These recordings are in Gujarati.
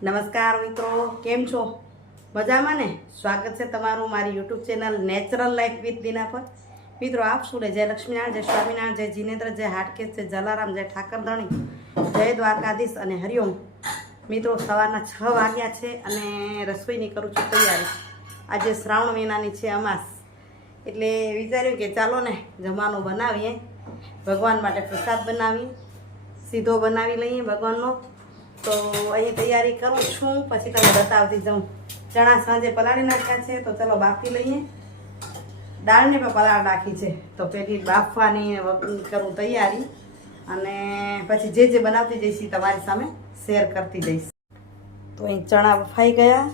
નમસ્કાર મિત્રો, કેમ છો? મજામાં ને? સ્વાગત છે તમારું મારી YouTube channel natural life with Deena પર. મિત્રો આપ શું જય લક્ષ્મીનારાયણ, જય સ્વામિનારાયણ, જય જીનેન્દ્ર, જય હાટકેશ, જય જલારામ, જય ઠાકરધણી, જય દ્વારકાધીશ અને હરિઓમ. મિત્રો સવારના 6 વાગ્યા છે અને રસોઈની કરું છું તૈયારી. આજે શ્રાવણ મહિનાની છે અમાસ, એટલે વિચાર્યું કે ચાલો ને જમવાનું બનાવીએ, ભગવાન માટે પ્રસાદ બનાવીએ, સીધો બનાવી લઈએ ભગવાનનો. તો અહીં તૈયારી કરું છું, પછી તમને બતાવતી જાઉં. ચણા સાંજે પલાળી નાખ્યા છે, તો ચલો બાફી લઈએ. દાળને પણ પલાળ નાખી છે, તો પેલી બાફવાની કરું તૈયારી, અને પછી જે બનાવતી જઈશ તમારી સામે શેર કરતી જઈશ. તો અહીં ચણા બફાઈ ગયા,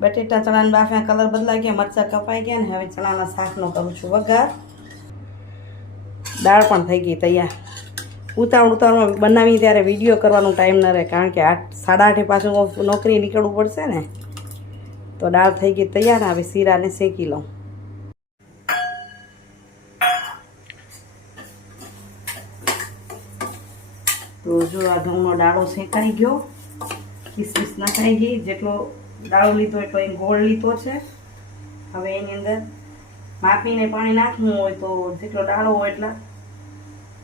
બટેટા ચણાને બાફ્યા, કલર બદલાઈ ગયા, મરચાં કપાઈ ગયા, ને હવે ચણાના શાકનો કરું છું વઘાર. દાળ પણ થઈ ગઈ તૈયાર. ઉતાવળમાં બનાવી ત્યારે વિડીયો કરવાનો ટાઈમ ન રહે, કારણ કે 8:30 પાછું નોકરી નીકળવું પડશે ને. તો દાળ થઈ ગઈ તૈયાર. હવે શીરાને શેકી લઉં. તો જો આ ઘઉંનો દાળો શેકાઈ ગયો, કિસમિસ નખાઈ ગઈ. જેટલો દાળો લીધો એટલો એ ગોળ લીધો છે. હવે એની અંદર માપીને પાણી નાખવું હોય તો જેટલો દાળો હોય એટલા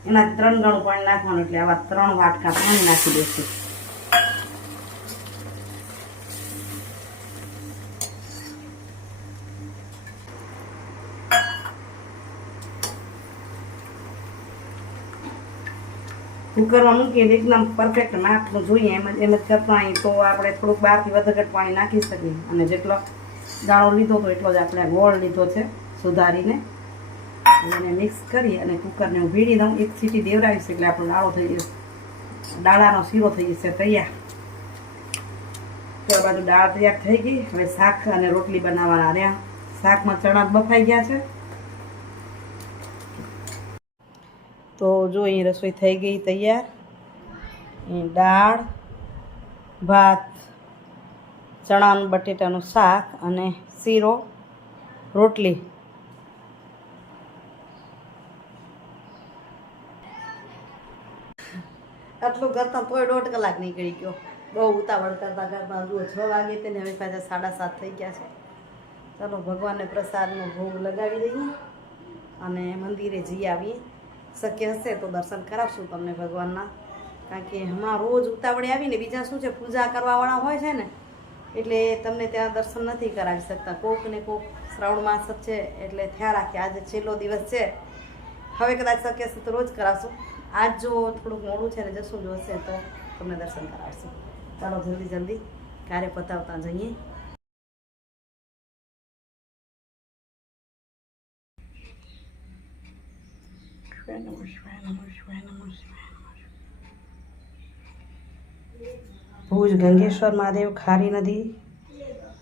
એના 3 ગણું પાણી નાખવાનું, એટલે આવા 3 વાટકા પાણી નાખી દઈશું. કુકરમાં મૂકીને એકદમ પરફેક્ટ માપનું જોઈએ એમ જ પાણી, તો આપણે થોડુંક બહારથી વધઘટ પાણી નાખી શકીએ. અને જેટલો દાળો લીધો તો એટલો જ આપણે ગોળ લીધો છે સુધારીને, એને મિક્સ કરી અને કુકરને હું ભીડી દઉં. 1 સીટી દેવરાવીશ એટલે આપણો દાળો થઈ જશે, દાળાનો શીરો થઈ જશે તૈયાર. તો બાજુ દાળ તૈયાર થઈ ગઈ. હવે શાક અને રોટલી બનાવવાના રહ્યા. શાકમાં ચણા બફાઈ ગયા છે. તો જો અહીં રસોઈ થઈ ગઈ તૈયાર. અહીં દાળ, ભાત, ચણાનું બટેટાનું શાક અને શીરો, રોટલી. આટલું કરતાં તોય 1.5 કલાક નીકળી ગયો. બહુ ઉતાવળ કરતાં જુઓ 6 વાગે તેને હવે પાછા 7:30 થઈ ગયા છે. ચાલો ભગવાનને પ્રસાદનો ભોગ લગાવી દઈએ અને મંદિરે જઈ આવીએ. શક્ય હશે તો દર્શન કરાવશું તમને ભગવાનના, કારણ કે હમણાં રોજ ઉતાવળે આવીને બીજા શું છે પૂજા કરવાવાળા હોય છે ને, એટલે તમને ત્યાં દર્શન નથી કરાવી શકતા. કોક ને કોક શ્રાવણ માસ છે એટલે થયા રાખે. આજે છેલ્લો દિવસ છે, હવે કદાચ શક્ય હશે તો રોજ કરાવશું. આજ જો થોડુંક મોડું છે ને જશું જોશે તો તમને દર્શન કરાવશું. ચાલો જલ્દી કાર્ય પતાવતા જઈએ. ભુજ ગંગેશ્વર મહાદેવ ખારી નદી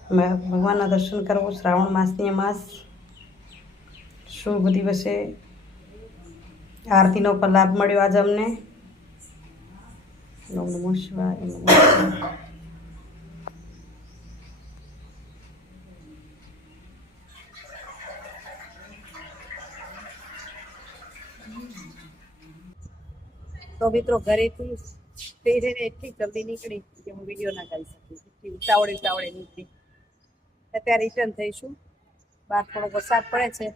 ભગવાનના દર્શન કરવો. શ્રાવણ માસની અમાસ શુભ દિવસે આરતીનો પણ લાભ મળ્યો આજે અમને. ઓમ નમઃ શિવાય, ઓમ નમઃ શિવાય. તો મિત્રો ઘરેથી તે છે ને એટલી જલ્દી નીકળી કે હું વિડીયો ના કરી શકીશ. એટલી ઉતાવળે નીકળી. અત્યારે રિટર્ન થઈશું. બહાર થોડો વરસાદ પડે છે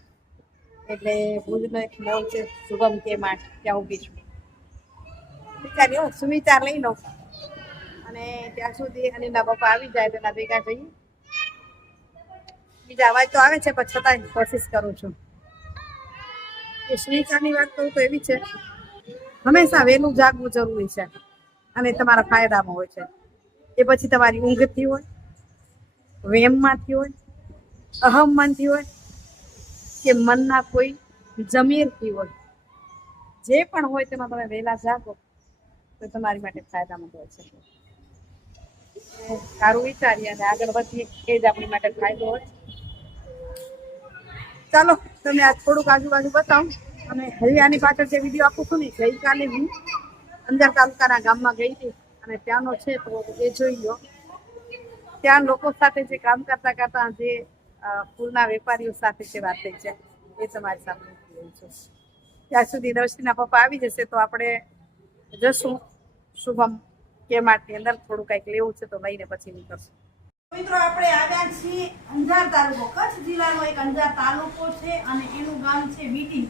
એટલે ભુજનો એક મોલ છે શુભમ કે માર્ટ, ત્યાં ઊભી છું. વિચાર્યો સુવિચાર લઈ લો અને ત્યાં સુધી અનિલના પપ્પા આવી જાય તેના ભેગા જઈએ. બીજા અવાજ તો આવે છે પણ છતાં કોશિશ કરું છું. એ સુવિચારની વાત કરું તો એવી છે, હંમેશા વહેલું જાગવું જરૂરી છે અને તમારા ફાયદામાં હોય છે. એ પછી તમારી ઊંઘથી હોય, વેમમાંથી હોય, અહમમાંથી હોય કે મનના કોઈ જમીરથી હોય, જે પણ હોય તેમાં તમે વહેલા જાગો તો તમારી માટે ફાયદામંદ હોય છે. સારું વિચારીએ અને આગળ વધીએ એ જ આપણી માટે ફાયદો હોય. ચાલો તમને આ થોડુંક આજુબાજુ બતાવું. અને હરિયાની પાછળ જે વિડીયો આપું છું ને, ગઈકાલે હું અંજાર તાલુકાના ગામમાં ગઈ હતી અને ત્યાંનો છે તો એ જોઈ લો. ત્યાં લોકો સાથે જે કામ કરતા જે ફૂલના વેપારીઓ સાથે જે વાત થઈ છે એ તમારી સામે છે. ત્યાં સુધી દર્શીના પપ્પા આવી જશે તો આપણે જશું શુભમ કે માર્ટની અંદર થોડું કંઈક લેવું છે તો લઈને પછી નીકળશું. મિત્રો આપણે આવ્યા છીએ અંજાર તાલુકો, કચ્છ જિલ્લાનો એક અંજાર તાલુકો છે અને એનું ગામ છે વીટી.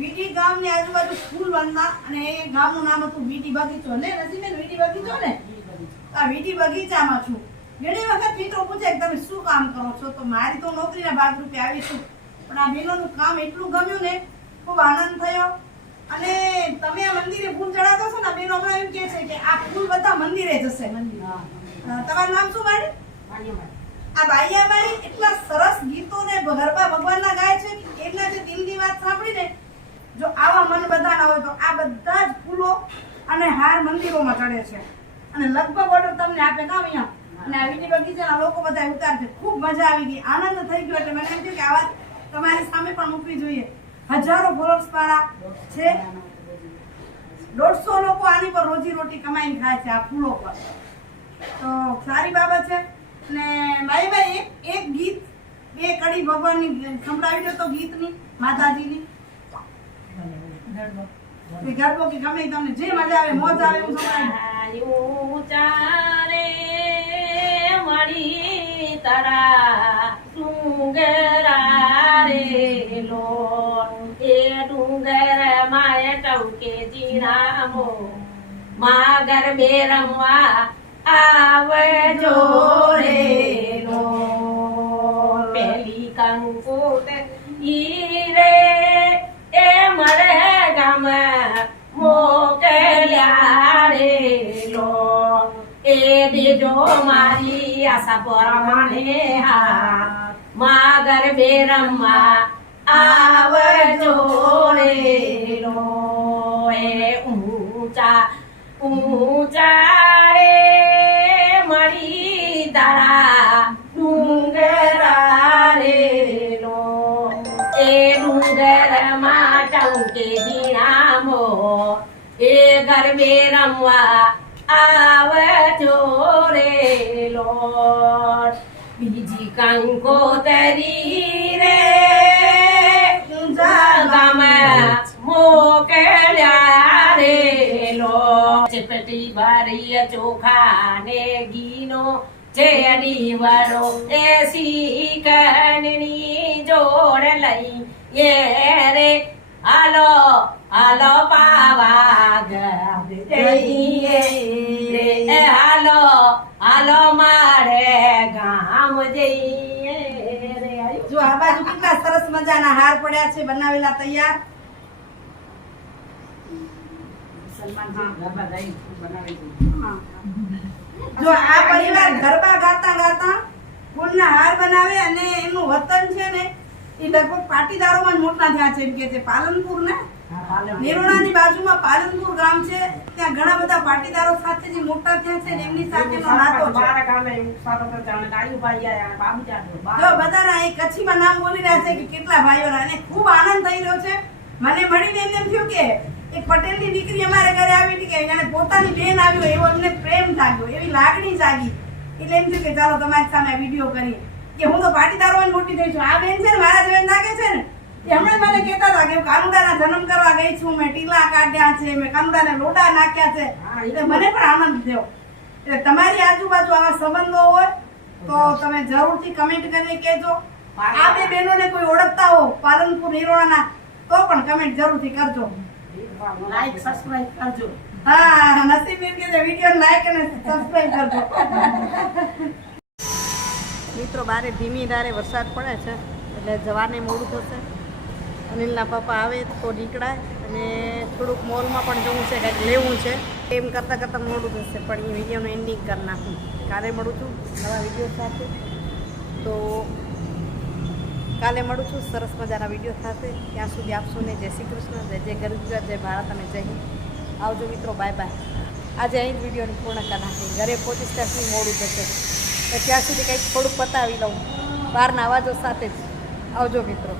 વીટી ગામની આજુબાજુ ફૂલવંદના અને એ ગામનું નામ હતું વીટી બગીચો ને નસીબેન વીટી બગીચો ને આ વીટી બગીચામાં છું. ઘણી વખત મિત્રો પૂછે કે તમે શું કામ કરો છો તો મારી તો નોકરીના ભાગરૂપે આવી છું પણ આ બહેનોનું કામ એટલું ગમ્યું ને ખૂબ આનંદ થયો. અને તમે આ મંદિરે ફૂલ ચડાવતો છો ને બેનો હમણાં એમ કહે છે કે આ ફૂલ બધા મંદિરે જશે. તમારું નામ શું મારી? આ બાઈયાબાઈ એટલા સરસ ગીતો ને ગરબા ભગવાનના ગાય છે કે એમના જે દિલની વાત સાંભળીને જો આવા મન બધાના હોય તો આ બધા જ ફૂલો અને હાર મંદિરોમાં ચડે છે અને લગભગ ઓર્ડર તમને આપે ના અહીંયા. અને આ વીટી બગીચાના લોકો બધા ઉતારશે. ખૂબ મજા આવી ગઈ, આનંદ થઈ ગયો. એટલે મને એમ થયું કે આ વાત તમારી સામે પણ મૂકવી જોઈએ. હજારો ફોલોઅર્સ વાળા છે, 150 લોકો આની પર રોજી રોટી કમાઈને ખાય છે આ ફૂલો પર. તો સારી બાબત છે. ને ભાઈ એક ગીત બે કડી ભગવાનની સંભળાવી દો તો ગીતની માતાજીની ગરબો કે ગમે તમને જે મજા આવે મોજ આવે એવું સંભળાવી. ચારે મળી તારા ડુંગરા રે લો એ ડુંગર માય ટવકે જીરામો માગર બે રમવા આવજો રે લો પેલી કંકુટ ઈ રે એ મળે ગામ મોકલ્યા રે લો એ દેજો મારી આશા પરમાને હા માગર બે રમવા આવજો રે લો એ ઊંચા ઊંચા રે મળી તારા ડુંગરા રે લો એ ડુંગર માં ટંકે જીણામો એ ગરબે રમવા આવજો રે લો બીજી કંકોતરી રે ગામ મોકલ્યા રે લો ચપટી ભરી ચોખા ને ઘીનો જે દીવરો એ શીકણની જોડ લઈ એ રે હાલો હાલો પાવાગ જઈએ રે હાલો હાલો મારે ગામ જઈએ રે. જો આ બાજુ કેટલા સરસ મજાના હાર પડ્યા છે બનાવેલા તૈયાર. જો આ પરિવાર ગરબા ગાતા ગાતા ફૂલના હાર બનાવે અને એનું વતન છે ને એ લગભગ પાટીદારોમાં જ મોટા થયા છે. એમ કે છે પાલનપુર ને નિરોણાની બાજુમાં પાલનપુર ગામ છે ત્યાં ઘણા બધા પાટીદારો સાથે જે મોટા થયા છે એમની સાથેનો નાતો છે. જો બધાના એ કચ્છીમાં નામ બોલી રહ્યા છે કે કેટલા ભાઈઓના અને ખૂબ આનંદ થઈ રહ્યો છે. મને મળીને એમ થયું કે એક પટેલની દીકરી અમારે ઘરે આવી હતી કે એને પોતાની બેન આવ્યો એવો એમને પ્રેમ જાગ્યો, એવી લાગણી જાગી. એટલે એમ થયું કે ચાલો તમારી સામે આ વિડીયો કરીએ કે હું તો પાટીદારોમાં મોટી થઈ છું. આ બેન છે ને મારા જેવા લાગે છે ને એ હમણાં મને કહેતા હતા કે કાનુડાના જન્મ કરવા ગઈ છું, મેં ટીલા કાઢ્યા છે, મેં કાનુડાને લોડા નાખ્યા છે. એટલે મને પણ આનંદ થયો. એટલે તમારી આજુબાજુ આવા સંબંધો હોય તો તમે જરૂરથી કમેન્ટ કરીને કહેજો. આ બે બહેનોને કોઈ ઓળખતા હો પાલનપુર નિરોણાના તો પણ કમેન્ટ જરૂરથી કરજો. લાઈક સબસ્ક્રાઇબ કરજો. હા નસીબેન કે વિડીયો લાઈક અને સબસ્ક્રાઇબ કરજો. મિત્રો બારે ધીમી ધારે વરસાદ પડે છે એટલે જવાને મોડું થશે. અનિલના પપ્પા આવે તો નીકળાય અને થોડુંક મોલમાં પણ જવું છે, કંઈક લેવું છે. એમ કરતાં કરતાં મોડું થશે પણ એ વિડીયોનું એન્ડિંગ કરી નાખું. કાલે મળું છું નવા વિડીયો સાથે. તો કાલે મળું છું સરસ મજાના વિડીયો સાથે. ત્યાં સુધી આપશોને જય શ્રી કૃષ્ણ, જય જય ગરવી ગુજરાત, જય ભારત અને જય હિન્દ. આવજો મિત્રો, બાય બાય. આજે અહીં જ વિડીયોની પૂર્ણતા નાખી. ઘરે પહોંચીશ ત્યાં સુધી મોડું થશે તો ત્યાં સુધી કંઈક થોડુંક પતાવી લઉં બહારના અવાજો સાથે જ. આવજો મિત્રો.